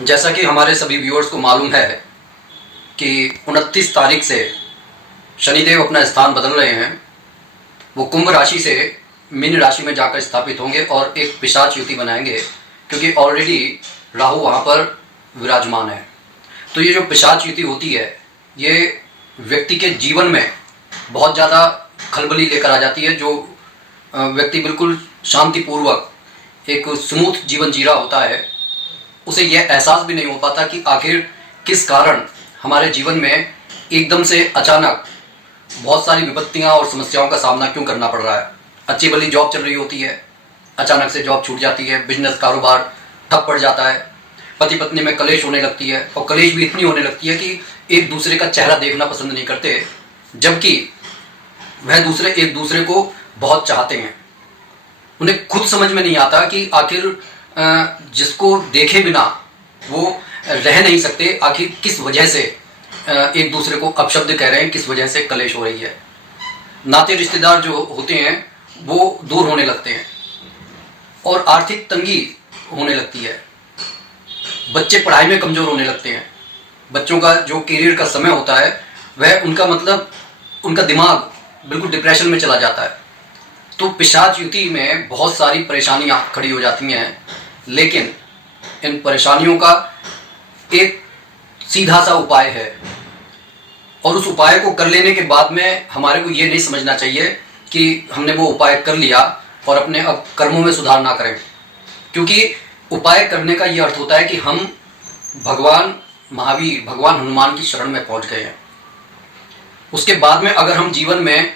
जैसा कि हमारे सभी व्यूअर्स को मालूम है कि 29 तारीख से शनिदेव अपना स्थान बदल रहे हैं। वो कुंभ राशि से मीन राशि में जाकर स्थापित होंगे और एक पिशाच युति बनाएंगे, क्योंकि ऑलरेडी राहु वहाँ पर विराजमान है। तो ये जो पिशाच युति होती है, ये व्यक्ति के जीवन में बहुत ज़्यादा खलबली लेकर आ जाती है। जो व्यक्ति बिल्कुल शांतिपूर्वक एक स्मूथ जीवन जी रहा होता है, उसे यह एहसास भी नहीं हो पाता कि आखिर किस कारण हमारे जीवन में एकदम से अचानक बहुत सारी विपत्तियां और समस्याओं का सामना क्यों करना पड़ रहा है। अच्छी भली जॉब चल रही होती है, अचानक से जॉब छूट जाती है, बिजनेस कारोबार ठप पड़ जाता है, पति पत्नी में कलेश होने लगती है, और कलेश भी इतनी होने लगती है कि एक दूसरे का चेहरा देखना पसंद नहीं करते, जबकि वह दूसरे एक दूसरे को बहुत चाहते हैं। उन्हें खुद समझ में नहीं आता कि आखिर जिसको देखे बिना वो रह नहीं सकते, आखिर किस वजह से एक दूसरे को अपशब्द कह रहे हैं, किस वजह से कलेश हो रही है। नाते रिश्तेदार जो होते हैं वो दूर होने लगते हैं और आर्थिक तंगी होने लगती है। बच्चे पढ़ाई में कमजोर होने लगते हैं। बच्चों का जो करियर का समय होता है, वह उनका दिमाग बिल्कुल डिप्रेशन में चला जाता है। तो पिशाच युति में बहुत सारी परेशानियां खड़ी हो जाती हैं, लेकिन इन परेशानियों का एक सीधा सा उपाय है, और उस उपाय को कर लेने के बाद में हमारे को ये नहीं समझना चाहिए कि हमने वो उपाय कर लिया और अपने अब कर्मों में सुधार ना करें। क्योंकि उपाय करने का ये अर्थ होता है कि हम भगवान महावीर, भगवान हनुमान की शरण में पहुंच गए हैं। उसके बाद में अगर हम जीवन में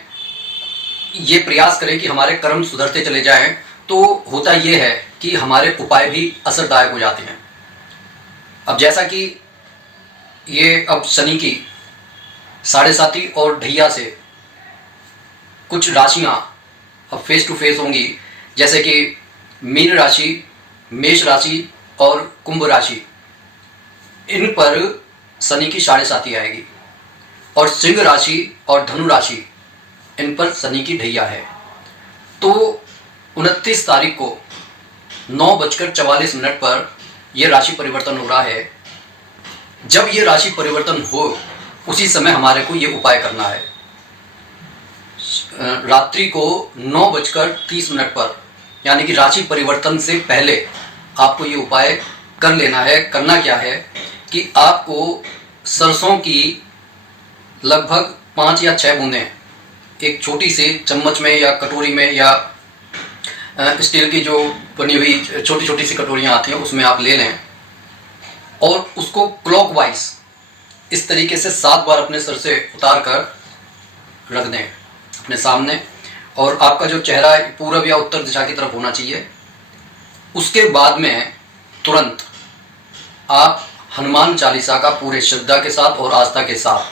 ये प्रयास करें कि हमारे कर्म सुधरते चले जाएं, तो होता ये है कि हमारे उपाय भी असरदायक हो जाते हैं। अब जैसा कि ये अब शनि की 7.5 और ढैया से कुछ राशियां अब फेस टू फेस होंगी, जैसे कि मीन राशि, मेष राशि और कुंभ राशि, इन पर शनि की 7.5 आएगी, और सिंह राशि और धनु राशि, इन पर शनि की ढैया है। तो 29 तारीख को 9:44 पर यह राशि परिवर्तन हो रहा है। जब ये राशि परिवर्तन हो, उसी समय हमारे को ये उपाय करना है। रात्रि को 9:30 पर, यानी कि राशि परिवर्तन से पहले आपको ये उपाय कर लेना है। करना क्या है कि आपको सरसों की लगभग 5 या 6 बूंदें एक छोटी सी चम्मच में या कटोरी में, या स्टील की जो बनी हुई छोटी छोटी सी कटोरियां आती हैं, उसमें आप ले लें और उसको क्लॉकवाइज इस तरीके से 7 बार अपने सर से उतार कर रख दें अपने सामने, और आपका जो चेहरा पूरब या उत्तर दिशा की तरफ होना चाहिए। उसके बाद में तुरंत आप हनुमान चालीसा का पूरे श्रद्धा के साथ और आस्था के साथ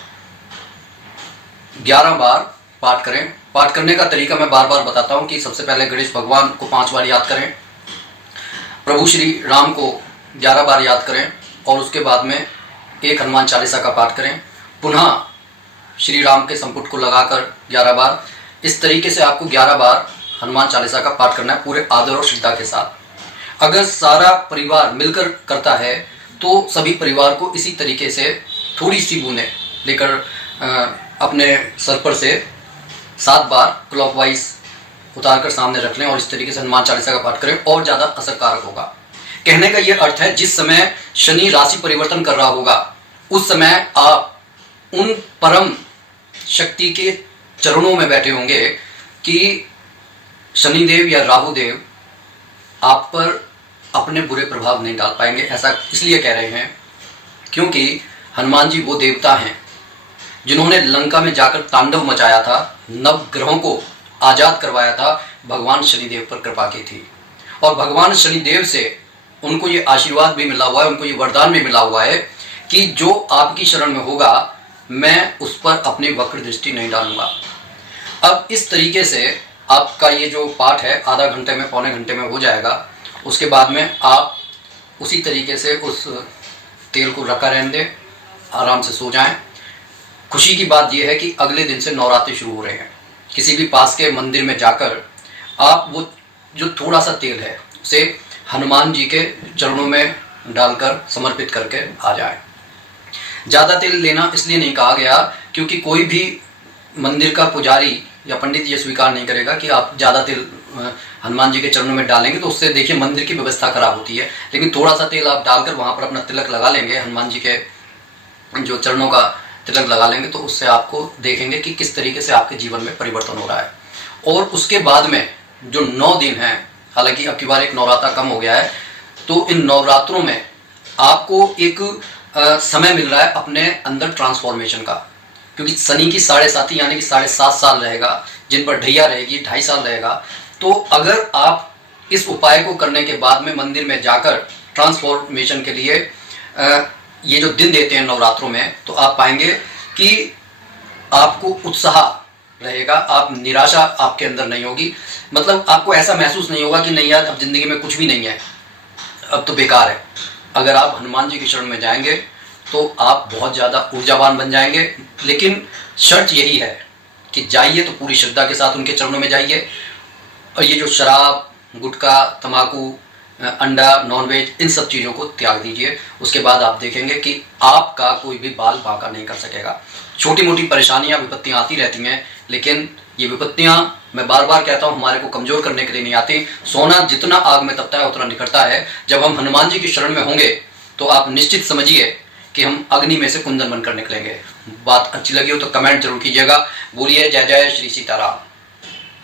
11 बार पाठ करें। पाठ करने का तरीका मैं बार बार बताता हूं कि सबसे पहले गणेश भगवान को 5 बार याद करें, प्रभु श्री राम को 11 बार याद करें, और उसके बाद में एक हनुमान चालीसा का पाठ करें। पुनः श्री राम के संपुट को लगाकर 11 बार। इस तरीके से आपको 11 बार हनुमान चालीसा का पाठ करना है, पूरे आदर और श्रद्धा के साथ। अगर सारा परिवार मिलकर करता है तो सभी परिवार को इसी तरीके से थोड़ी सी बूंदें लेकर अपने सर पर से 7 बार क्लॉकवाइज उतार कर सामने रख लें, और इस तरीके से हनुमान चालीसा का पाठ करें, और ज़्यादा असरकारक होगा। कहने का यह अर्थ है, जिस समय शनि राशि परिवर्तन कर रहा होगा, उस समय आप उन परम शक्ति के चरणों में बैठे होंगे कि शनिदेव या राहुदेव आप पर अपने बुरे प्रभाव नहीं डाल पाएंगे। ऐसा इसलिए कह रहे हैं क्योंकि हनुमान जी वो देवता हैं जिन्होंने लंका में जाकर तांडव मचाया था, नवग्रहों को आजाद करवाया था। भगवान शनिदेव पर कृपा की थी, और भगवान शनिदेव से उनको ये आशीर्वाद भी मिला हुआ है, उनको ये वरदान भी मिला हुआ है कि जो आपकी शरण में होगा, मैं उस पर अपनी वक्र दृष्टि नहीं डालूंगा। अब इस तरीके से आपका ये जो पाठ है आधा घंटे में, पौने घंटे में हो जाएगा। उसके बाद में आप उसी तरीके से उस तेल को रखा रहने दें, आराम से सो जाएं। खुशी की बात यह है कि अगले दिन से नवरात्रि शुरू हो रहे हैं। किसी भी पास के मंदिर में जाकर आप वो जो थोड़ा सा तेल है उसे हनुमान जी के चरणों में डालकर समर्पित करके आ जाएं। ज़्यादा तेल लेना इसलिए नहीं कहा गया क्योंकि कोई भी मंदिर का पुजारी या पंडित ये स्वीकार नहीं करेगा कि आप ज़्यादा तेल हनुमान जी के चरणों में डालेंगे, तो उससे देखिए मंदिर की व्यवस्था खराब होती है। लेकिन थोड़ा सा तेल आप डालकर वहाँ पर अपना तिलक लगा लेंगे, हनुमान जी के जो चरणों का तिलक लगा लेंगे, तो उससे आपको देखेंगे कि किस तरीके से आपके जीवन में परिवर्तन हो रहा है। और उसके बाद में जो 9 दिन हैं, हालांकि अब की बार एक नवरात्रा कम हो गया है, तो इन नवरात्रों में आपको एक समय मिल रहा है अपने अंदर ट्रांसफॉर्मेशन का, क्योंकि शनि की 7.5 यानी कि 7.5 साल रहेगा, जिन पर ढैया रहेगी 2.5 साल रहेगा। तो अगर आप इस उपाय को करने के बाद में मंदिर में जाकर ट्रांसफॉर्मेशन के लिए ये जो दिन देते हैं नवरात्रों में, तो आप पाएंगे कि आपको उत्साह रहेगा, आप निराशा आपके अंदर नहीं होगी। मतलब आपको ऐसा महसूस नहीं होगा कि नहीं यार अब जिंदगी में कुछ भी नहीं है, अब तो बेकार है। अगर आप हनुमान जी के शरण में जाएंगे तो आप बहुत ज़्यादा ऊर्जावान बन जाएंगे। लेकिन शर्त यही है कि जाइए तो पूरी श्रद्धा के साथ उनके चरणों में जाइए, और ये जो शराब, गुटखा, तंबाकू, अंडा, नॉनवेज, इन सब चीज़ों को त्याग दीजिए। उसके बाद आप देखेंगे कि आपका कोई भी बाल बांका नहीं कर सकेगा। छोटी मोटी परेशानियां, विपत्तियां आती रहती हैं, लेकिन ये विपत्तियां, मैं बार बार कहता हूं, हमारे को कमजोर करने के लिए नहीं आती। सोना जितना आग में तपता है उतना निखरता है। जब हम हनुमान जी की शरण में होंगे तो आप निश्चित समझिए कि हम अग्नि में से कुंदन बनकर निकलेंगे। बात अच्छी लगी हो तो कमेंट जरूर कीजिएगा। बोलिए जय जय श्री सीताराम।